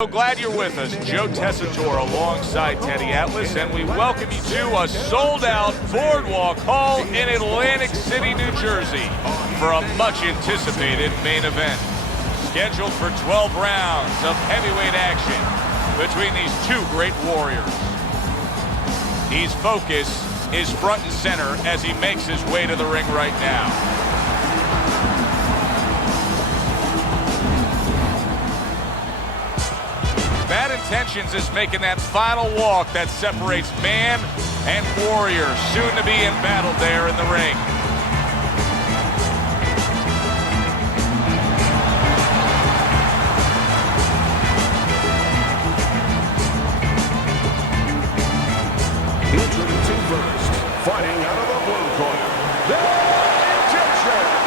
So glad you're with us. Joe Tessitore alongside Teddy Atlas, and we welcome you to a sold-out Boardwalk Hall in Atlantic City, New Jersey for a much-anticipated main event. Scheduled for 12 rounds of heavyweight action between these two great warriors. His focus is front and center as he makes his way to the ring right now. Bad Intentions is making that final walk that separates man and warrior, soon to be in battle there in the ring. Introducing first, fighting out of the blue corner, Bad Intentions.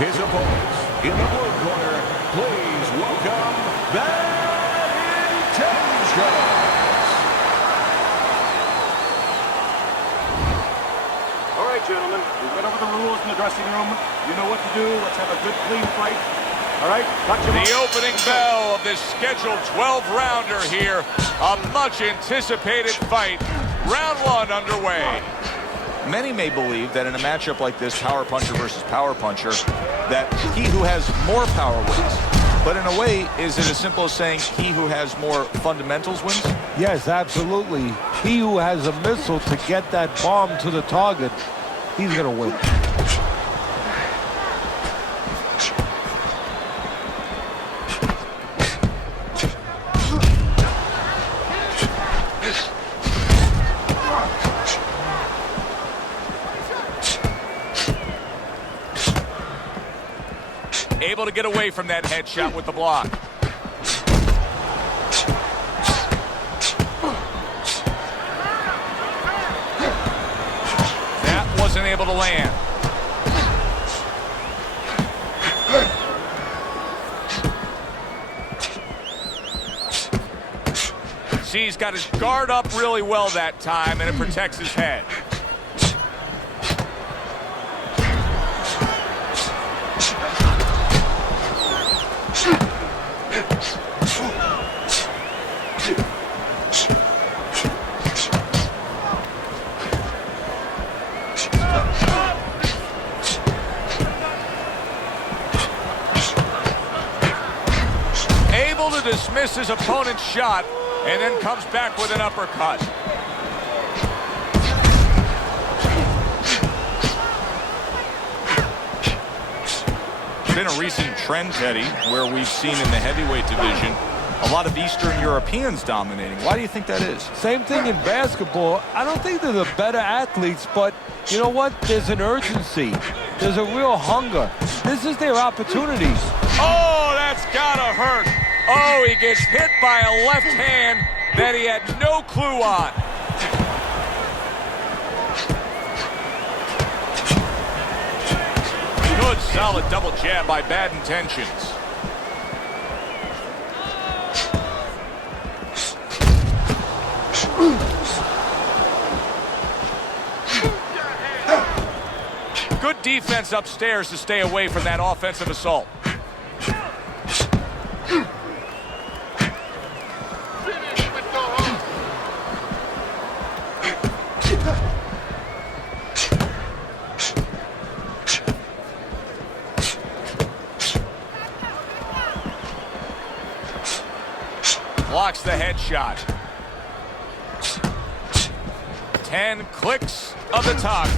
His opponents in the blue corner, please welcome Bad Intentions. All right, gentlemen, we went over the rules in the dressing room. You know what to do. Let's have a good, clean fight. All right, the opening bell of this scheduled 12-rounder here. A much-anticipated fight. Round one underway. Many may believe that in a matchup like this, power puncher versus power puncher, that he who has more power wins. But in a way, is it as simple as saying he who has more fundamentals wins? Yes, absolutely. He who has a missile to get that bomb to the target, he's going to win. Able to get away from that headshot with the block. That wasn't able to land. See, he's got his guard up really well that time, and it protects his head. Able to dismiss his opponent's shot and then comes back with an uppercut. It's been a recent trend, Teddy, where we've seen in the heavyweight division a lot of Eastern Europeans dominating. Why do you think that is? Same thing in basketball. I don't think they're the better athletes, but you know what? There's an urgency. There's a real hunger. This is their opportunity. Oh, that's gotta hurt. Oh, he gets hit by a left hand that he had no clue on. Good, solid double jab by Bad Intentions. Good defense upstairs to stay away from that offensive assault. Blocks the headshot. 10 clicks of the tongue.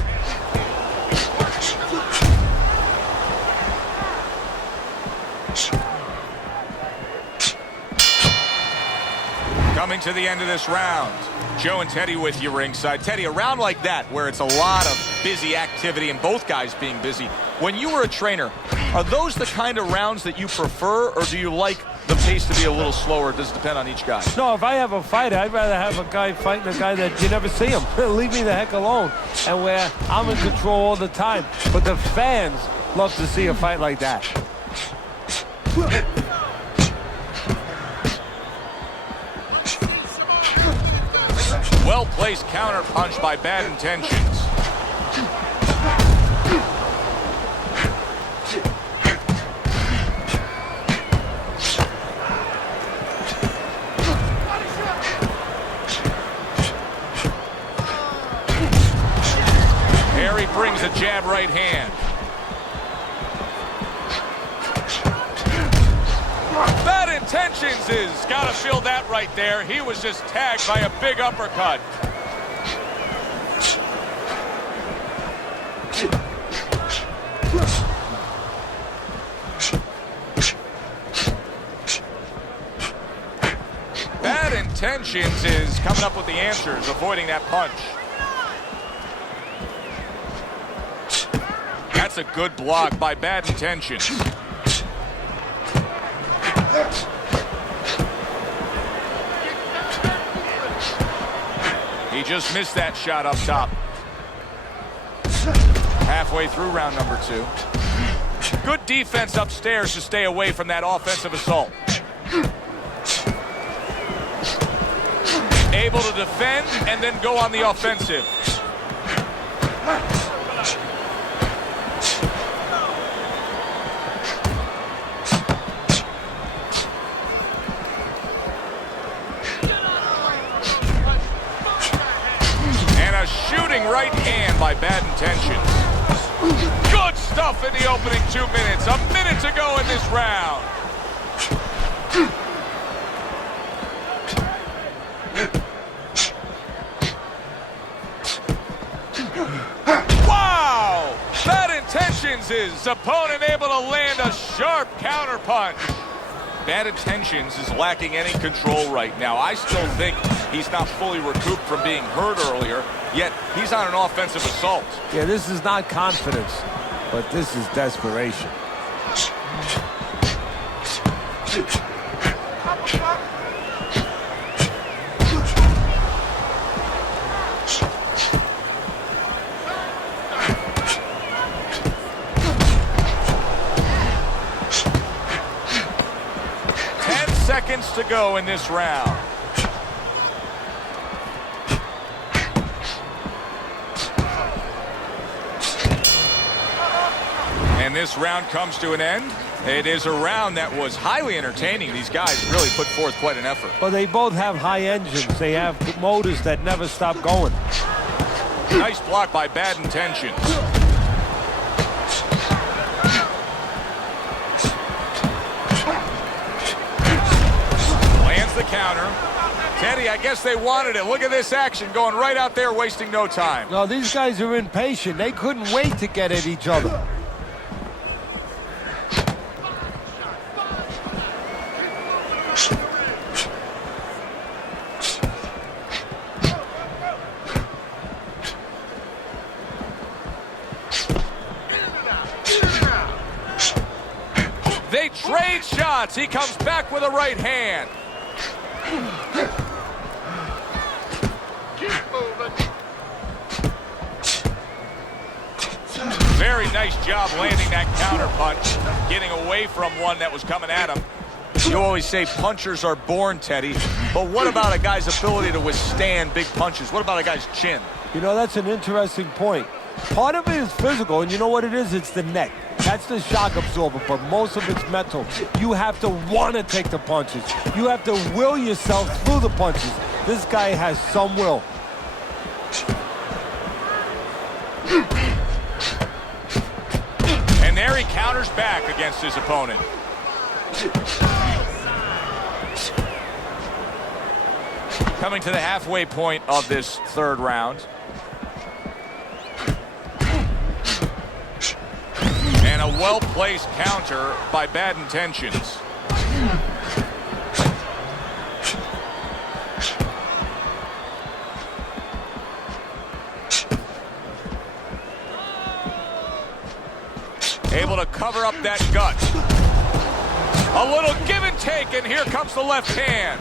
Coming to the end of this round. Joe and Teddy with you ringside. Teddy, a round like that where it's a lot of busy activity and both guys being busy. When you were a trainer, are those the kind of rounds that you prefer, or do you like the pace to be a little slower? Does it depend on each guy? No, if I have a fight, I'd rather have a guy fighting a guy that you never see him. Leave me the heck alone. And where I'm in control all the time. But the fans love to see a fight like that. Well-placed counter punch by Bad Intentions. right hand. Bad intentions is gotta feel that right there. He was just tagged by a big uppercut. Bad intentions is coming up with the answers, avoiding that punch. That's a good block by Bad Intentions. He just missed that shot up top. Halfway through round number 2. Good defense upstairs to stay away from that offensive assault. Able to defend and then go on the offensive. And a shooting right hand by Bad Intentions. Good stuff in the opening 2 minutes. A minute to go in this round. Wow! Bad Intentions is opponent able to land a sharp counterpunch. Bad Intentions is lacking any control right now. I still think he's not fully recouped from being hurt earlier, yet he's on an offensive assault. Yeah, this is not confidence, but this is desperation. Seconds to go in this round. And this round comes to an end. It is a round that was highly entertaining. These guys really put forth quite an effort. Well, they both have high engines. They have motors that never stop going. Nice block by Bad Intentions. The counter. Teddy, I guess they wanted it. Look at this action going right out there, wasting no time. No, these guys are impatient. They couldn't wait to get at each other. They trade shots. He comes back with a right hand. Very nice job landing that counter punch, getting away from one that was coming at him. You always say punchers are born, Teddy, but what about a guy's ability to withstand big punches? What about a guy's chin? You know, that's an interesting point. Part of it is physical, and you know what it is? It's the neck. That's the shock absorber, but most of it's mental. You have to want to take the punches. You have to will yourself through the punches. This guy has some will. And there he counters back against his opponent. Coming to the halfway point of this third round. And a well-placed counter by Bad Intentions. Able to cover up that gut. A little give and take, and here comes the left hand.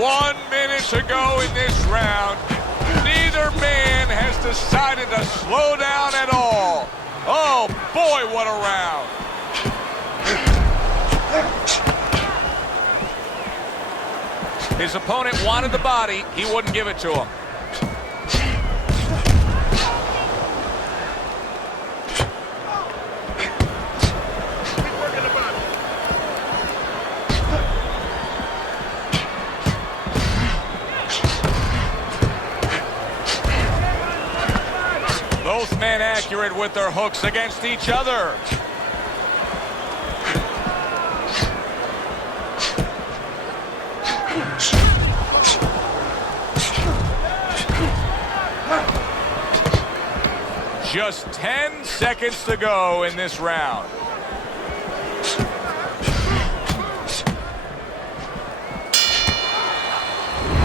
1 minute to go in this round. Neither man has decided to slow down at all. Oh, boy, what a round. His opponent wanted the body. He wouldn't give it to him. Both men and accurate with their hooks against each other. Just 10 seconds to go in this round.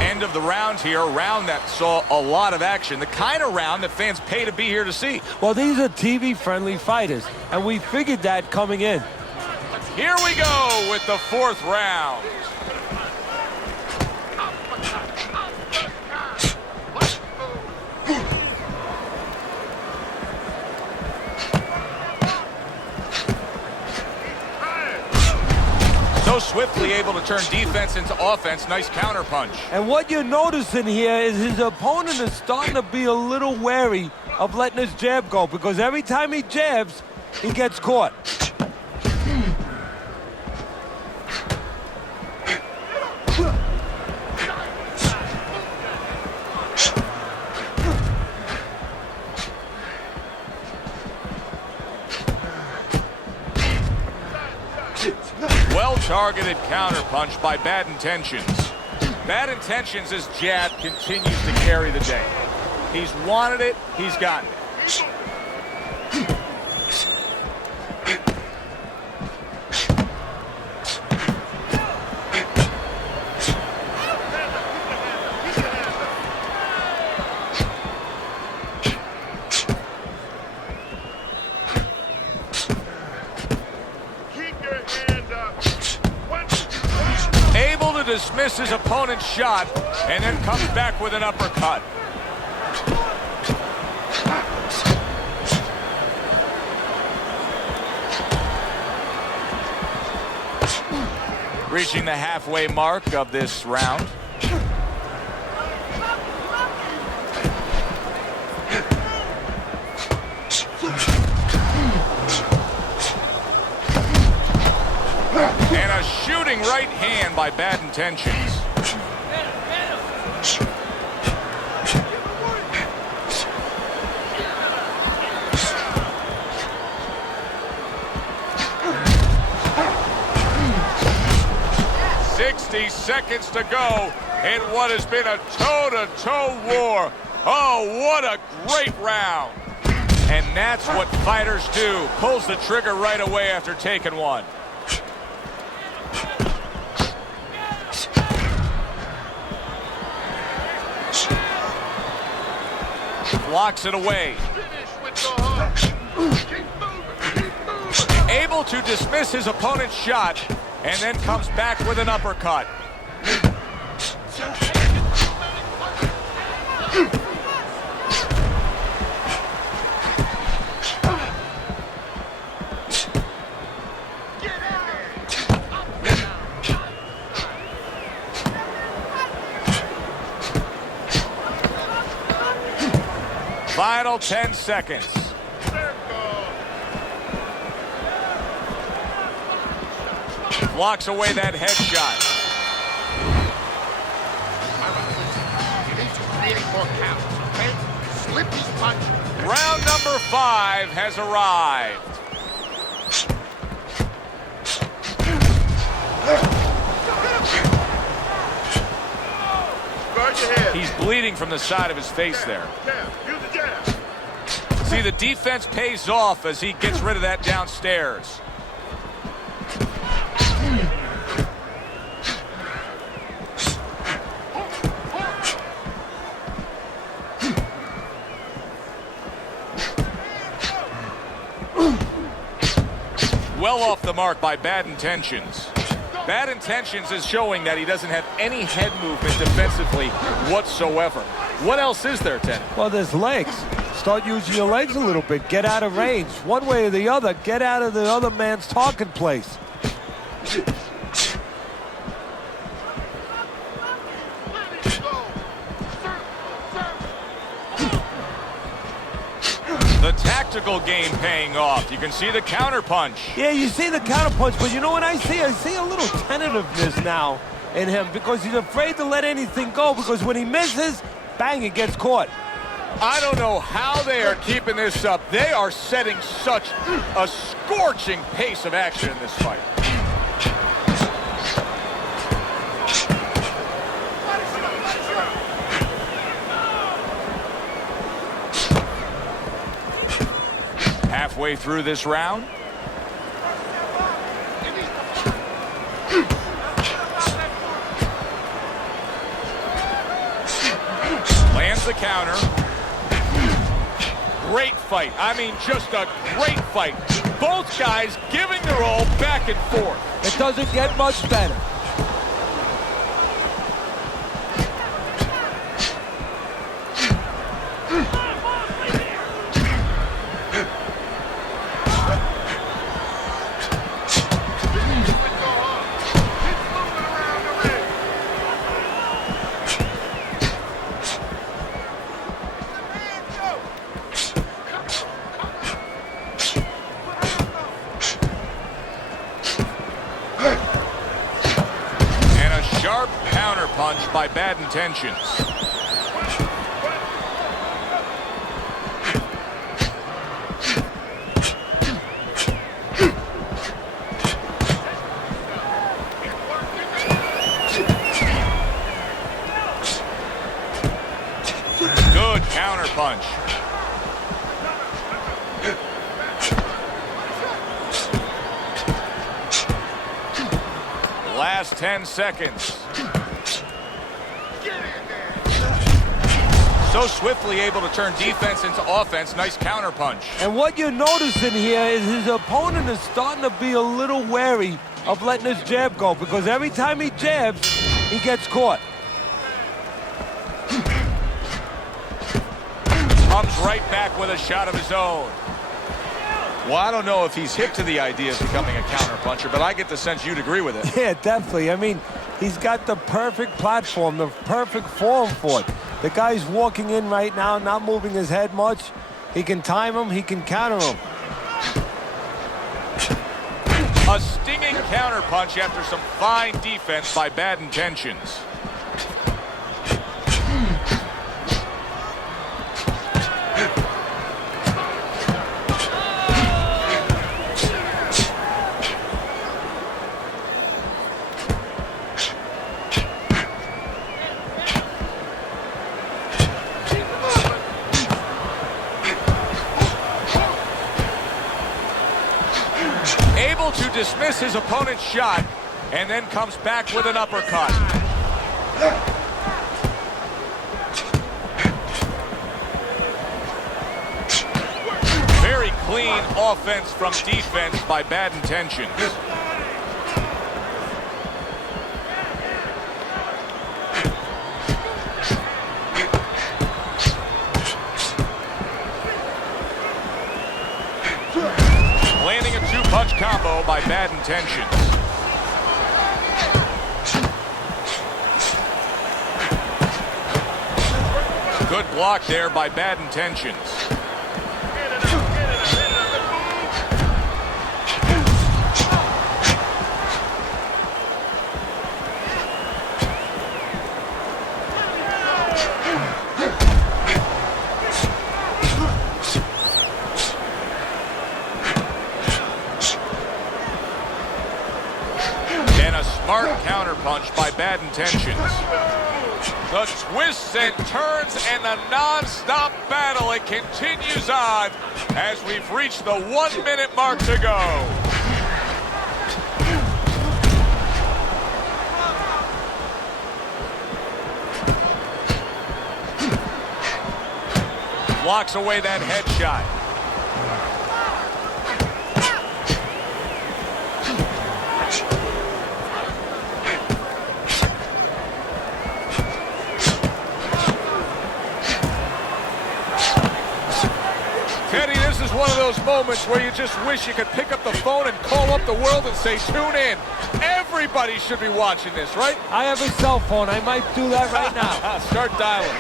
End of the round here, a round that saw a lot of action, the kind of round that fans pay to be here to see. Well, these are TV-friendly fighters, and we figured that coming in. Here we go with the fourth round. So swiftly able to turn defense into offense. Nice counter punch. And what you're noticing here is his opponent is starting to be a little wary of letting his jab go, because every time he jabs, he gets caught. Well-targeted counterpunch by Bad Intentions. Bad Intentions' his jab continues to carry the day. He's wanted it, he's gotten it. Dismiss his opponent's shot and then comes back with an uppercut. Reaching the halfway mark of this round. And a shooting right hand by Bad Intentions. Seconds to go in what has been a toe-to-toe war. Oh, what a great round. And that's what fighters do. Pulls the trigger right away after taking one. Blocks it away. Able to dismiss his opponent's shot and then comes back with an uppercut. Final 10 seconds. Blocks away that headshot. Round number 5 has arrived. He's bleeding from the side of his face there. See, the defense pays off as he gets rid of that downstairs. Well off the mark by Bad Intentions. Bad Intentions is showing that he doesn't have any head movement defensively whatsoever. What else is there, Ted? Well, there's legs. Start using your legs a little bit. Get out of range. One way or the other, get out of the other man's talking place. The tactical game paying off. You can see the counter punch. Yeah, you see the counter punch, but you know what I see? I see a little tentativeness now in him because he's afraid to let anything go, because when he misses, bang, it gets caught. I don't know how they are keeping this up. They are setting such a scorching pace of action in this fight. Halfway through this round. Lands the counter. Great fight. I mean, just a great fight. Both guys giving their all back and forth. It doesn't get much better. Sharp counter punch by Bad Intentions. Good counter punch. Last 10 seconds. So swiftly able to turn defense into offense. Nice counter punch. And what you're noticing here is his opponent is starting to be a little wary of letting his jab go, because every time he jabs, he gets caught. Comes right back with a shot of his own. Well, I don't know if he's hip to the idea of becoming a counterpuncher, but I get the sense you'd agree with it. Yeah, definitely. I mean, he's got the perfect platform, the perfect form for it. The guy's walking in right now, not moving his head much. He can time him, he can counter him. A stinging counter punch after some fine defense by Bad Intentions. Able to dismiss his opponent's shot and then comes back with an uppercut. Very clean offense from defense by Bad Intentions. Landing a two-punch combo by Bad Intentions. Good block there by Bad Intentions. Smart counter punch by Bad Intentions. The twists and turns and the non-stop battle, it continues on as we've reached the 1 minute mark to go. Blocks away that headshot. Teddy, this is one of those moments where you just wish you could pick up the phone and call up the world and say, tune in. Everybody should be watching this, right? I have a cell phone. I might do that right now. Start dialing.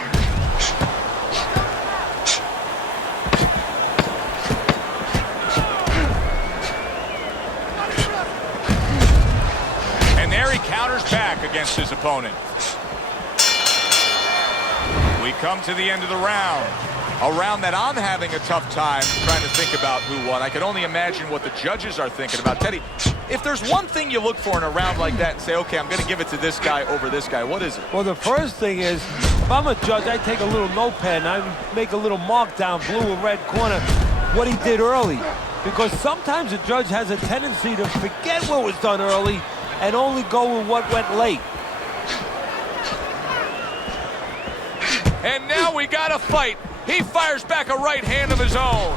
And there he counters back against his opponent. We come to the end of the round. round that I'm having a tough time trying to think about who won. I can only imagine what the judges are thinking about. Teddy, if there's one thing you look for in a round like that and say, okay, I'm going to give it to this guy over this guy, what is it? Well, the first thing is, if I'm a judge, I take a little notepad and I make a little mark down blue and red corner what he did early. Because sometimes a judge has a tendency to forget what was done early and only go with what went late. And now we got a fight. He fires back a right hand of his own.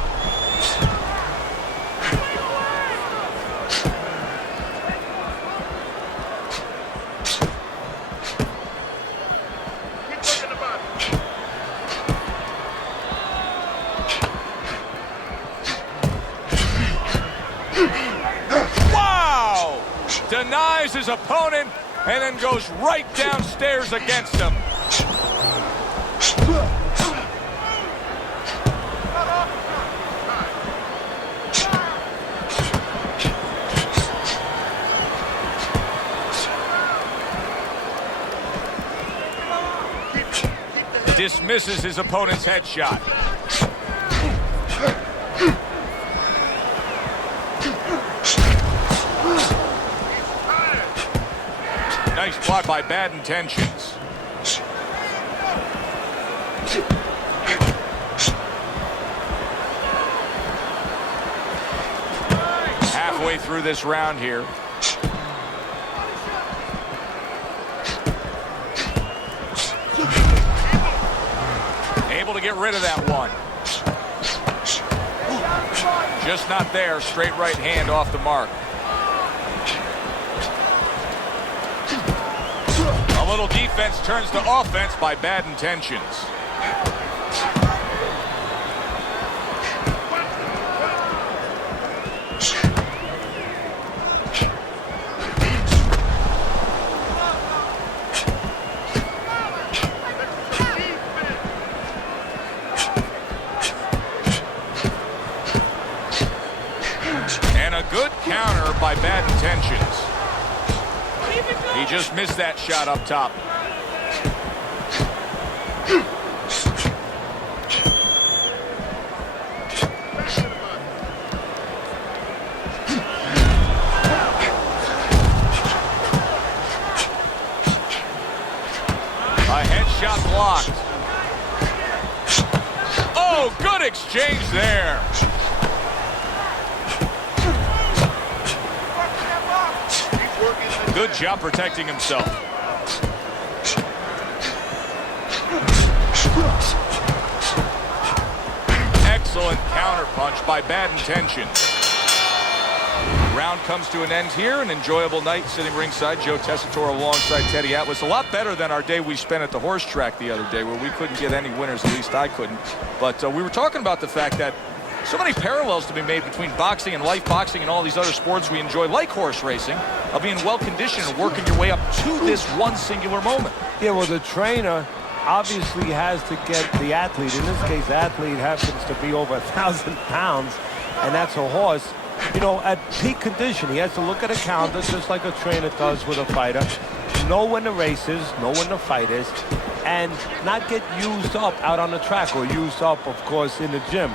Wow! Denies his opponent and then goes right downstairs against him. Dismisses his opponent's headshot. Nice block by Bad Intentions. Halfway through this round here. Able to get rid of that one. Just not there. Straight right hand off the mark. A little defense turns to offense by Bad Intentions. Good counter by Bad Intentions. He just missed that shot up top. A headshot blocked. Oh, good exchange there. Good job protecting himself. Excellent counter punch by Bad Intentions. Round comes to an end here. An enjoyable night sitting ringside. Joe Tessitore alongside Teddy Atlas. A lot better than our day we spent at the horse track the other day, where we couldn't get any winners. At least I couldn't. But we were talking about the fact that so many parallels to be made between boxing and life boxing and all these other sports we enjoy, like horse racing, of being well-conditioned and working your way up to this one singular moment. Yeah, well, the trainer obviously has to get the athlete. In this case, the athlete happens to be over 1,000 pounds, and that's a horse. You know, at peak condition, he has to look at a calendar just like a trainer does with a fighter, know when the race is, know when the fight is, and not get used up out on the track or used up, of course, in the gym.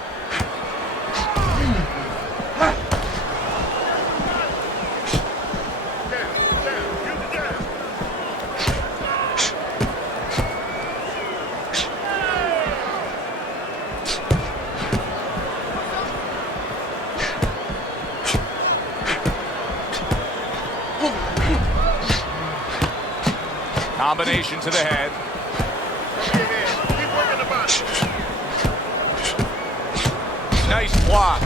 Combination to the head. Nice block.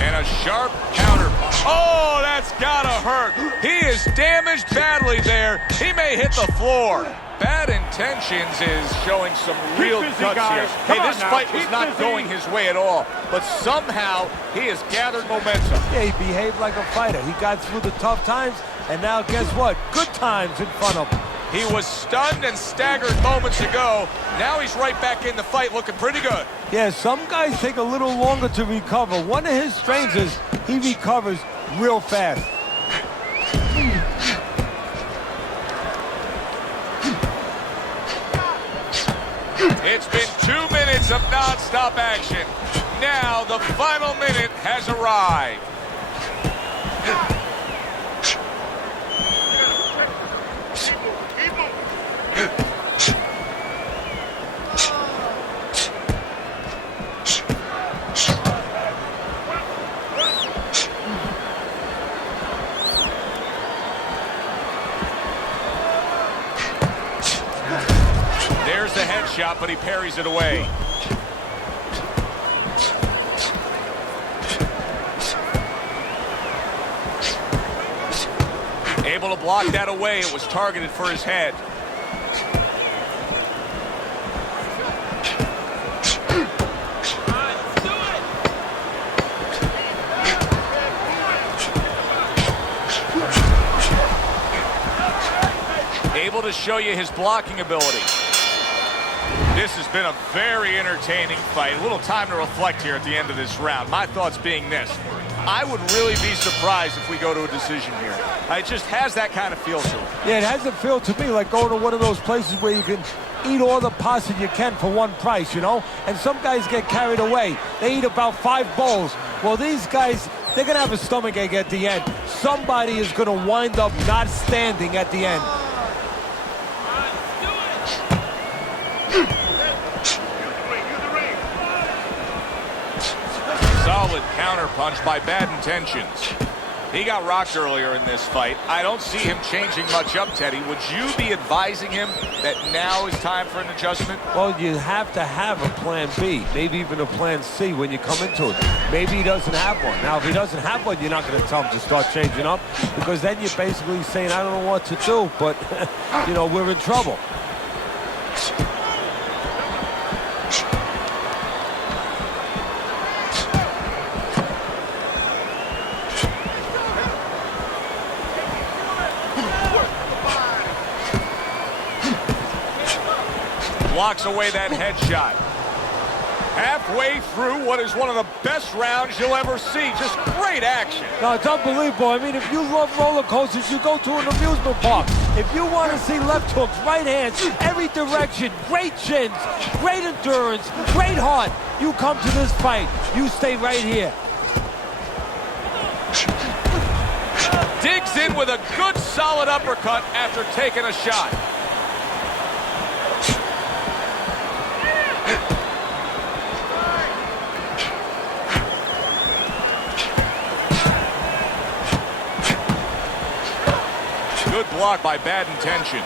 And a sharp counter punch. Oh, that's gotta hurt. He is damaged badly there. He may hit the floor. Bad Intentions is showing some real guts here. Hey, this fight was not going his way at all, but somehow he has gathered momentum. Yeah, he behaved like a fighter. He got through the tough times, and now guess what? Good times in front of him. He was stunned and staggered moments ago. Now he's right back in the fight looking pretty good. Yeah, some guys take a little longer to recover. One of his strengths is he recovers real fast. It's been 2 minutes of non-stop action. Now the final minute has arrived. There's the headshot, but he parries it away. Able to block that away. It was targeted for his head. Able to show you his blocking ability. This has been a very entertaining fight. A little time to reflect here at the end of this round. My thoughts being this: I would really be surprised if we go to a decision here. It just has that kind of feel to it. Yeah, it has a feel to me like going to one of those places where you can eat all the pasta you can for one price, you know? And some guys get carried away. They eat about 5 bowls. Well, these guys, they're going to have a stomachache at the end. Somebody is going to wind up not standing at the end. Solid counterpunch by Bad Intentions. He got rocked earlier in this fight. I don't see him changing much up, Teddy. Would you be advising him that now is time for an adjustment? Well, you have to have a plan B, maybe even a plan C when you come into it. Maybe he doesn't have one. Now, if he doesn't have one, you're not going to tell him to start changing up, because then you're basically saying, I don't know what to do, but, you know, we're in trouble. Blocks away that headshot. Halfway through what is one of the best rounds you'll ever see. Just great action. No, it's unbelievable. I mean, if you love roller coasters, you go to an amusement park. If you want to see left hooks, right hands, every direction, great chins, great endurance, great heart, you come to this fight. You stay right here. Digs in with a good solid uppercut after taking a shot. Good block by Bad Intentions.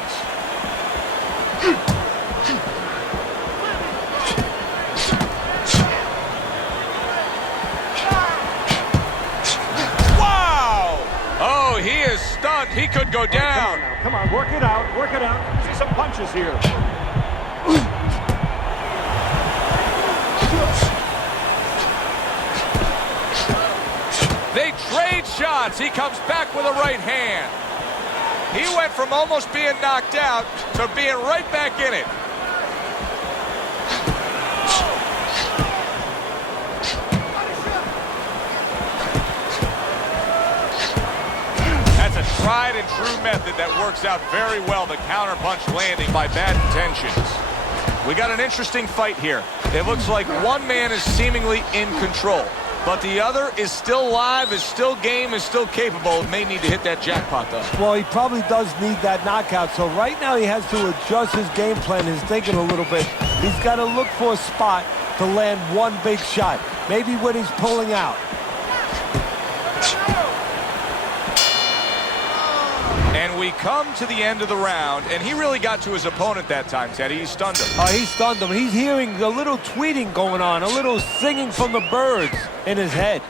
Wow! Oh, he is stunned. He could go down. Come on, work it out, work it out. See some punches here. They trade shots. He comes back with a right hand. He went from almost being knocked out to being right back in it. That's a tried and true method that works out very well. The counterpunch landing by Bad Intentions. We got an interesting fight here. It looks like one man is seemingly in control, but the other is still live, is still game, is still capable. May need to hit that jackpot, though. Well, he probably does need that knockout. So right now he has to adjust his game plan, his thinking a little bit. He's got to look for a spot to land one big shot. Maybe when he's pulling out. And we come to the end of the round, and he really got to his opponent that time, Teddy. He stunned him. Oh, he stunned him. He's hearing a little tweeting going on, a little singing from the birds in his head.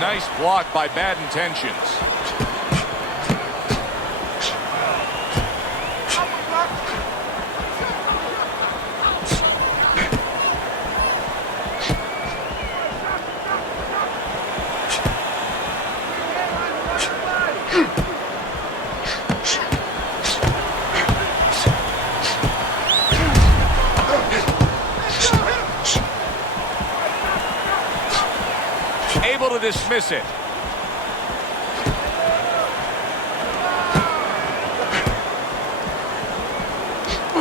Nice block by Bad Intentions. to dismiss it.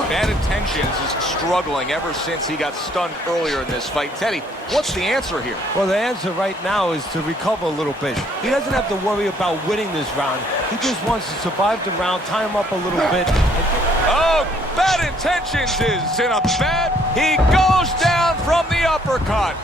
Bad Intentions is struggling ever since he got stunned earlier in this fight. Teddy, what's the answer here? Well, the answer right now is to recover a little bit. He doesn't have to worry about winning this round. He just wants to survive the round, tie him up a little bit. Oh, Bad Intentions is in a bad... He goes down from the uppercut.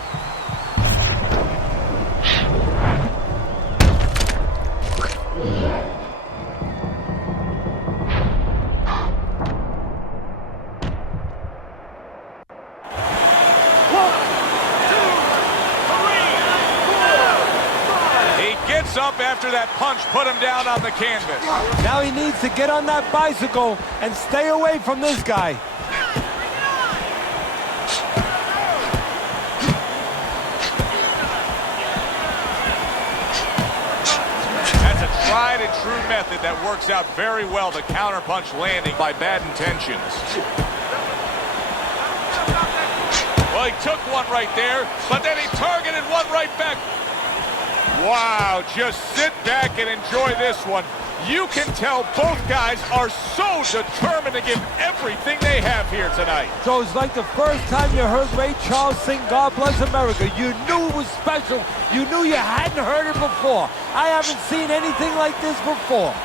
Up after that punch put him down on the canvas. Now he needs to get on that bicycle and stay away from this guy. That's a tried and true method that works out very well. The counterpunch landing by Bad Intentions. Well, he took one right there, but then he targeted one right back. Wow, just sit back and enjoy this one. You can tell both guys are so determined to give everything they have here tonight. So it's like the first time you heard Ray Charles sing God Bless America. You knew it was special. You knew you hadn't heard it before. I haven't seen anything like this before.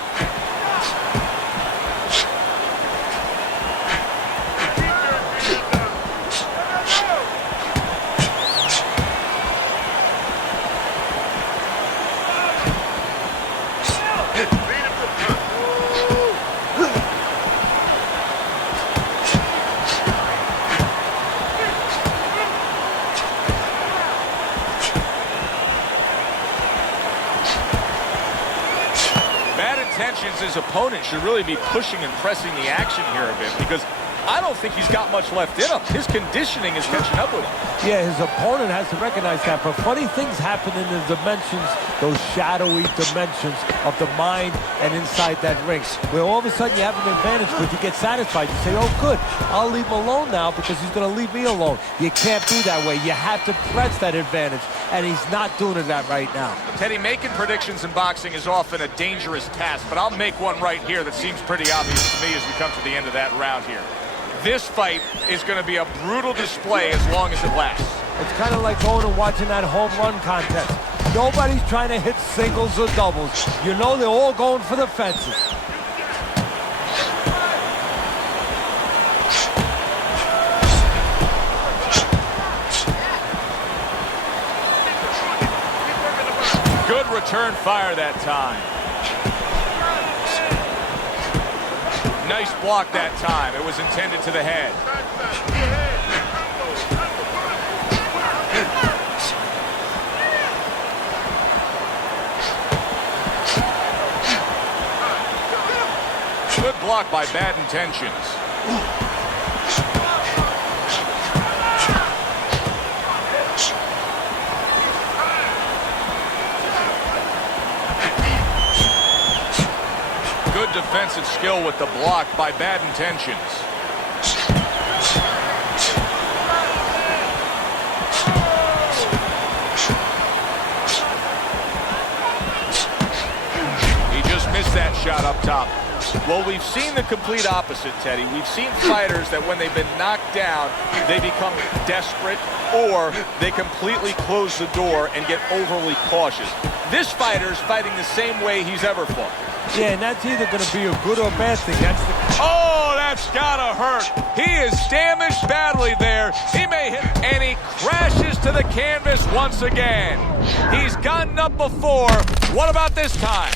His opponent should really be pushing and pressing the action here a bit, because I don't think he's got much left in him. His conditioning is catching up with him. Yeah, his opponent has to recognize that, but funny things happen in the dimensions, those shadowy dimensions of the mind and inside that ring, where all of a sudden you have an advantage, but you get satisfied. You say, oh good, I'll leave him alone now because he's going to leave me alone. You can't be that way. You have to press that advantage, and he's not doing it that right now. Teddy, making predictions in boxing is often a dangerous task, but I'll make one right here that seems pretty obvious to me as we come to the end of that round here. This fight is going to be a brutal display as long as it lasts. It's kind of like going and watching that home run contest. Nobody's trying to hit singles or doubles. You know they're all going for the fences. Good return fire that time. Nice block that time. It was intended to the head. Good block by Bad Intentions. Good defensive skill with the block by Bad Intentions. He just missed that shot up top. Well, we've seen the complete opposite, Teddy. We've seen fighters that when they've been knocked down, they become desperate or they completely close the door and get overly cautious. This fighter's fighting the same way he's ever fought. Yeah, and that's either going to be a good or bad thing. Oh, that's gotta hurt. He is damaged badly there. He may hit, and he crashes to the canvas once again. He's gotten up before. What about this time?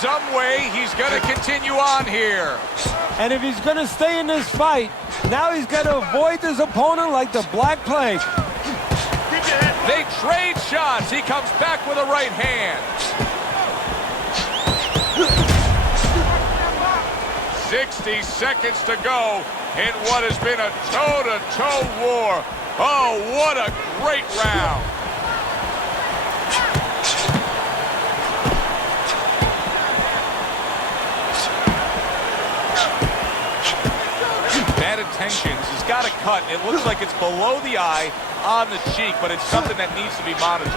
Some way he's going to continue on here. And if he's going to stay in this fight, now he's got to avoid his opponent like the Black Plague. They trade shots. He comes back with a right hand. 60 seconds to go in what has been a toe-to-toe war. Oh, what a great round. intentions. He's got a cut. It looks like it's below the eye on the cheek, but it's something that needs to be monitored.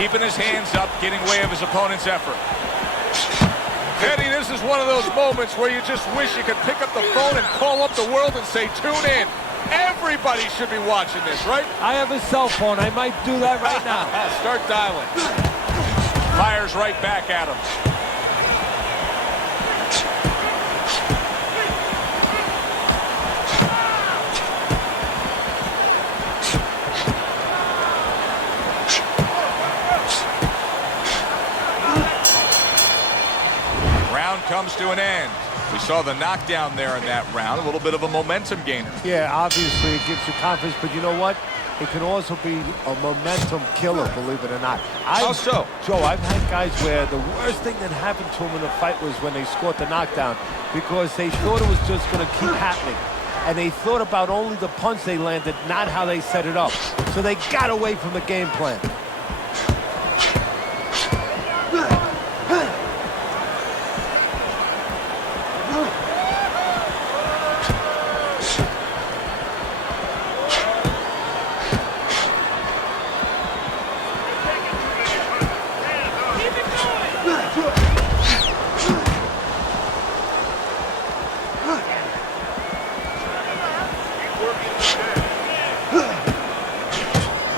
Keeping his hands up, getting way of his opponent's effort. Teddy, this is one of those moments where you just wish you could pick up the phone and call up the world and say, tune in. Everybody should be watching this, right? I have a cell phone. I might do that right now. Start dialing. Fires right back at him. Round comes to an end. We saw the knockdown there in that round, a little bit of a momentum gainer. Yeah, obviously it gives you confidence, but you know what? It can also be a momentum killer, believe it or not. How so? Joe, I've had guys where the worst thing that happened to them in the fight was when they scored the knockdown because they thought it was just going to keep happening. And they thought about only the punch they landed, not how they set it up. So they got away from the game plan.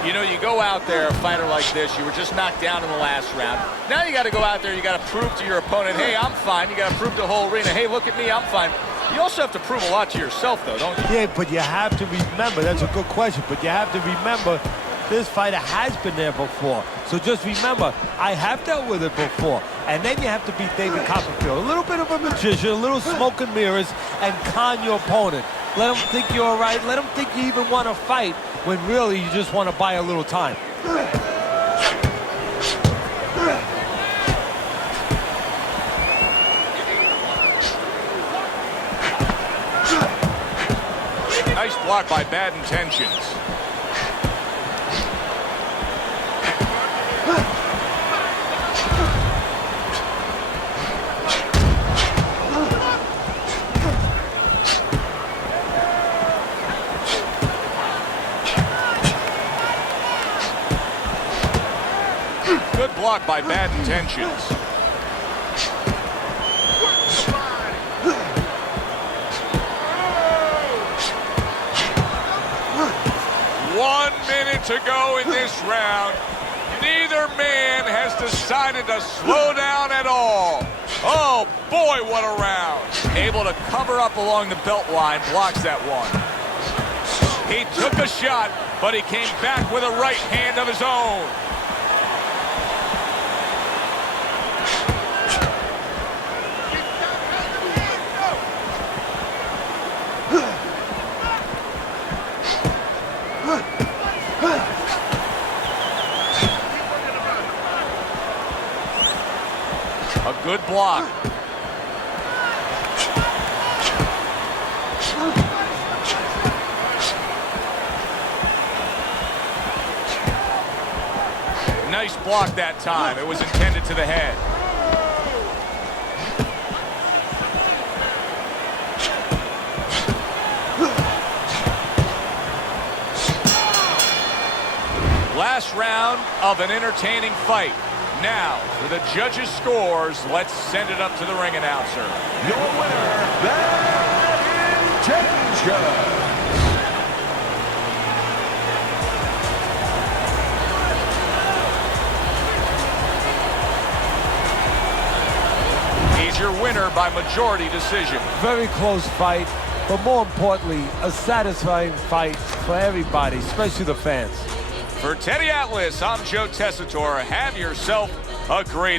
You know, you go out there, a fighter like this, you were just knocked down in the last round. Now you got to go out there, you got to prove to your opponent, hey, I'm fine. You got to prove to the whole arena, hey, look at me, I'm fine. You also have to prove a lot to yourself, though, don't you? Yeah, but you have to remember, that's a good question, but you have to remember this fighter has been there before. So just remember, I have dealt with it before. And then you have to beat David Copperfield. A little bit of a magician, a little smoke and mirrors, and con your opponent. Let him think you're all right. Let him think you even want to fight when really you just want to buy a little time. Nice block by Bad Intentions. Good block by Bad Intentions. One minute to go in this round. Neither man has decided to slow down at all. Oh, boy, what a round. Able to cover up along the belt line, blocks that one. He took a shot, but he came back with a right hand of his own. A good block. Nice block that time. It was intended to the head. Last round of an entertaining fight. Now, for the judges' scores, let's send it up to the ring announcer. Your winner, Bad Intentions. He's your winner by majority decision. Very close fight, but more importantly, a satisfying fight for everybody, especially the fans. For Teddy Atlas, I'm Joe Tessitore. Have yourself a great